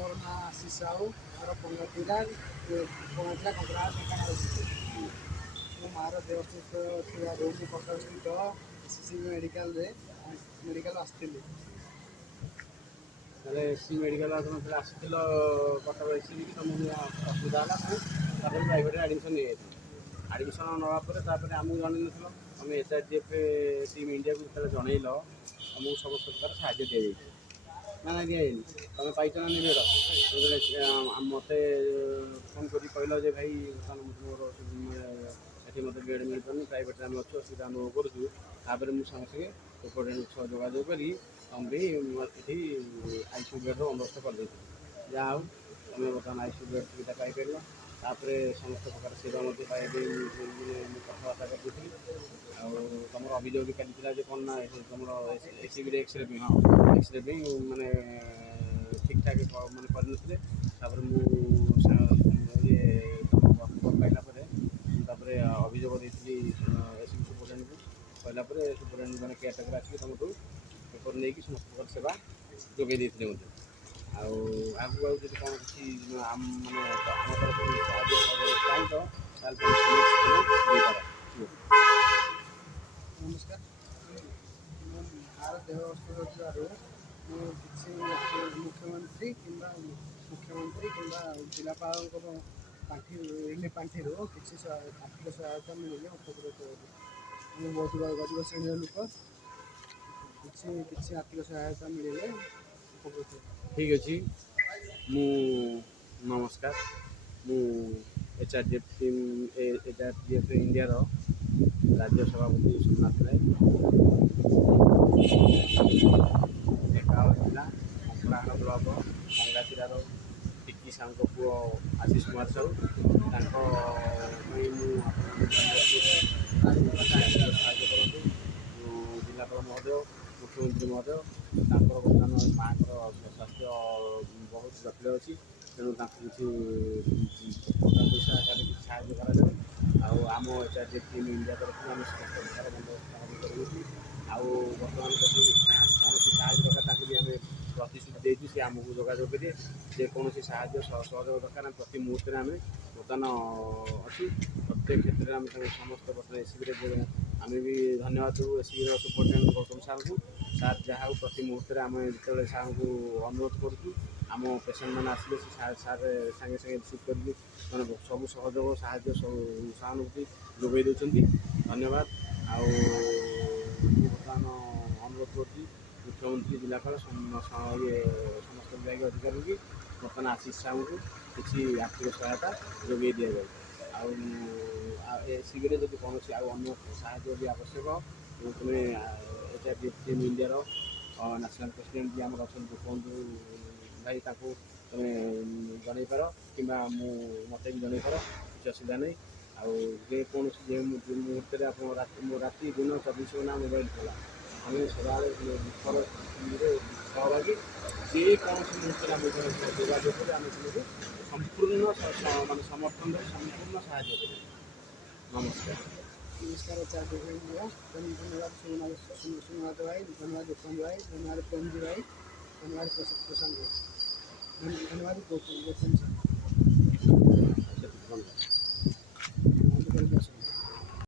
ମୋର ନାଁ ଆଶିଷ ସାହୁ, ମୋର ପଙ୍ଗତିଲା କଙ୍କଡ଼ା ଦୋକାନ ଅଛି। ମୋ ମାଆର ଦେହ ଅସୁସ୍ଥ ଥିବାରୁ ମୁଁ କଟକ ସ୍ଥିତ SCC ମେଡ଼ିକାଲ ଆସିଥିଲି। ତାହେଲେ ଏସି ମେଡ଼ିକାଲ ଆପଣ ଆସିଥିଲ କଟକ ଏସିବି କି ତୁମକୁ ଅସୁବିଧା ହେଲା ତାପରେ ପ୍ରାଇଭେଟରେ ଆଡ଼ମିସନ୍ ନେଇଯାଇଥିଲ। ଆଡ଼ମିସନ୍ ନେବା ପରେ ତାପରେ ଆମକୁ ଜଣେଇନଥିଲ, ତୁମେ SRGF ଟିମ୍ ଇଣ୍ଡିଆକୁ ଯେତେବେଳେ ଜଣେଇଲ ଆମକୁ ସମସ୍ତ ପ୍ରକାର ସାହାଯ୍ୟ ଦିଆଯାଇଛି ନା ଦିଆଯାଇନି? ତୁମେ ପାଇଛ ନା ନିଜର ମୋତେ ଫୋନ୍ କରି କହିଲ ଯେ ଭାଇ ମୋର ଏଠି ମୋତେ ବେଡ଼୍ ମିଳିପାରୁନି, ପ୍ରାଇଭେଟ୍ରେ ଆମେ ଅଛୁ, ଅସୁବିଧା ଅନୁଭବ କରୁଛୁ। ତାପରେ ମୁଁ ସାଙ୍ଗେ ସାଙ୍ଗେ ସୁପରିଟେଣ୍ଡେଣ୍ଟ ସହ ଯୋଗାଯୋଗ କରି ତୁମ ପାଇଁ ଏଠି ICU ବେଡ଼୍ର ବନ୍ଦୋବସ୍ତ କରିଦେଇଥିଲି। ଯାହା ହଉ ତୁମେ ବର୍ତ୍ତମାନ ICU ବେଡ଼୍ ସୁବିଧା ପାଇପାରିବ। ତାପରେ ସମସ୍ତ ପ୍ରକାର ସେବା ମଧ୍ୟ ପାଇବେ ମୁଁ କଥାବାର୍ତ୍ତା କରିଦେଇଥିଲି। ଆଉ ତୁମର ଅଭିଯୋଗ ବି କାଲି ଥିଲା ଯେ କ'ଣ ନା ତୁମର SCBରେ ଏକ୍ସରେ ପାଇଁ ଏକ୍ସରେ ପାଇଁ ମାନେ ଠିକ୍ ଠାକ୍ ମାନେ କରିନଥିଲେ। ତାପରେ ମୁଁ ପାଇଲା ପରେ ତାପରେ ଅଭିଯୋଗ ଦେଇଥିଲି SCB ସୁପରିଟେଣ୍ଡେଣ୍ଟକୁ। କହିଲା ପରେ ସୁପରିଟେଣ୍ଡେଣ୍ଟ ମାନେ କେୟାରଟେକର ଆସିକି ତୁମଠୁ ପେପର୍ ନେଇକି ସମସ୍ତ ପ୍ରକାର ସେବା ଯୋଗାଇ ଦେଇଥିଲେ ମୋତେ। ଆଉ ଆଗକୁ ଆଉ ଯଦି କ'ଣ କିଛି ମାନେ ଆମ ତରଫରୁ ସାହାଯ୍ୟ ଚାହୁଁଛ ତାହେଲେ ଦେଇପାର। ନମସ୍କାର। ମୋ ମାଆର ଦେହ ଅସୁସ୍ଥ ଥିବାରୁ ମୁଁ କିଛି ମୁଖ୍ୟମନ୍ତ୍ରୀ କିମ୍ବା ଜିଲ୍ଲାପାଳଙ୍କ ରିଲିଫ୍ ପାଣ୍ଠିରୁ କିଛି ଆର୍ଥିକ ସହାୟତା ମିଳିଲେ ଉପକୃତ ହେବି। ମୁଁ ବହୁତ ଗରିବ ଶ୍ରେଣୀର ଲୋକ, କିଛି ଆର୍ଥିକ ସହାୟତା ମିଳିଲେ ଉପକୃତ ହେବି। ଠିକ୍ ଅଛି। ନମସ୍କାର, ମୁଁ SRGF ଇଣ୍ଡିଆର ରାଜ୍ୟ ସଭାପତି ସୋମନାଥ ରାୟ। ଢେଙ୍କାନାଳ ଜିଲ୍ଲା କଙ୍କଡ଼ାହାଡ଼ ବ୍ଲକ ମଙ୍ଗାତିରାର ଟିକି ସାହୁଙ୍କ ପୁଅ ଆଶିଷ କୁମାର ସାହୁ। ତାଙ୍କ ପାଇଁ ମୁଁ ସାହାଯ୍ୟ କରନ୍ତୁ। ଜିଲ୍ଲାପାଳ ମହୋଦୟ, ମୁଖ୍ୟମନ୍ତ୍ରୀ ମହୋଦୟ, ତାଙ୍କର ବର୍ତ୍ତମାନ ମାଆଙ୍କର ସ୍ୱାସ୍ଥ୍ୟ ବହୁତ ଜଟିଳ ଅଛି, ତେଣୁ ତାଙ୍କୁ କିଛି ଟଙ୍କା ପଇସା ଆକାରରେ କିଛି ସାହାଯ୍ୟ କରାଯାଉ। ଆଉ ଆମ SRGF ଟିମ୍ ଇଣ୍ଡିଆ ତରଫରୁ ଆମେ ସମସ୍ତ ପ୍ରକାର ବନ୍ଦୋବସ୍ତ କରିଦେଇଛୁ। ଆଉ ବର୍ତ୍ତମାନ ଯଦି କୌଣସି ସାହାଯ୍ୟ ଦରକାର ତାଙ୍କୁ ବି ଆମେ ପ୍ରତିଶ୍ରୁତି ଦେଇଛୁ, ସେ ଆମକୁ ଯୋଗାଯୋଗ କରିବେ। ଯେକୌଣସି ସାହାଯ୍ୟ ସହଯୋଗ ଦରକାର ଆମେ ପ୍ରତି ମୁହୂର୍ତ୍ତରେ ଆମେ ବର୍ତ୍ତମାନ ଅଛୁ। ପ୍ରତ୍ୟେକ କ୍ଷେତ୍ରରେ ଆମେ ତାଙ୍କୁ ସମସ୍ତ ବର୍ତ୍ତମାନ SCBରେ ଆମେ ବି ଧନ୍ୟବାଦ ଦେବୁ SCBର ସୁପରିଟେଣ୍ଡେଣ୍ଟ ଗୌତମ ସାର୍ଙ୍କୁ। ସାର୍ ଯାହା ହଉ ପ୍ରତି ମୁହୂର୍ତ୍ତରେ ଆମେ ଯେତେବେଳେ ସାର୍ଙ୍କୁ ଅନୁରୋଧ କରୁଛୁ, ଆମ ପେସେଣ୍ଟମାନେ ଆସିଲେ ସେ ସାର୍ ସାଙ୍ଗେ ସାଙ୍ଗେ ରିସିଭ୍ କରିକି ମାନେ ସବୁ ସହଯୋଗ ସାହାଯ୍ୟ ସବୁ ସହାନୁଭୂତି ଯୋଗାଇ ଦେଉଛନ୍ତି। ଧନ୍ୟବାଦ। ଆଉ ମୁଁ ବର୍ତ୍ତମାନ ଅନୁରୋଧ କରୁଛି ମୁଖ୍ୟମନ୍ତ୍ରୀ, ଜିଲ୍ଲାପାଳ ସମସ୍ତ ବିଭାଗୀୟ ଅଧିକାରୀଙ୍କୁ ବର୍ତ୍ତମାନ ଆଶିଷ ସାହୁଙ୍କୁ କିଛି ଆର୍ଥିକ ସହାୟତା ଯୋଗାଇ ଦିଆଯାଉ। ଆଉ SCBରେ ଯଦି କୌଣସି ଆଉ ଅନ୍ୟ ସାହାଯ୍ୟ ବି ଆବଶ୍ୟକ, ତୁମେ SRGF ଟିମ୍ ଇଣ୍ଡିଆର ନ୍ୟାସନାଲ୍ ପ୍ରେସିଡେଣ୍ଟ ଯିଏ ଆମର ଅଛନ୍ତି କୁହନ୍ତୁ ଭାଇ, ତାଙ୍କୁ ତୁମେ ଜଣାଇପାର କିମ୍ବା ମୋତେ ବି ଜଣାଇପାର, କିଛି ଅସୁବିଧା ନାହିଁ। ଆଉ ଯେକୌଣସି ମୁହୂର୍ତ୍ତରେ ଆପଣ ରାତି ଦିନ 24 ଘଣ୍ଟା ମୋବାଇଲ୍ ଖୋଲା, ଆମେ ସଦାବେଳେ ସହଭାଗୀ। ଯେକୌଣସି ମୁହୂର୍ତ୍ତରେ ଆମେ ଯୋଗାଯୋଗ କଲେ ଆମେ ତୁମକୁ ସମ୍ପୂର୍ଣ୍ଣ ମାନେ ସମର୍ଥନ ଦେବୁ, ସମ୍ପୂର୍ଣ୍ଣ ସାହାଯ୍ୟ କରିବୁ। ନମସ୍କାର। नमस्कार SRGF इंडिया। धन्यवाद सोमनाथ भाई, धन्यवाद उत्तम भाई, धन्यवाद प्रेमजी भाई, धन्यवाद प्रशांत भाई, धन्यवाद गौतम सर।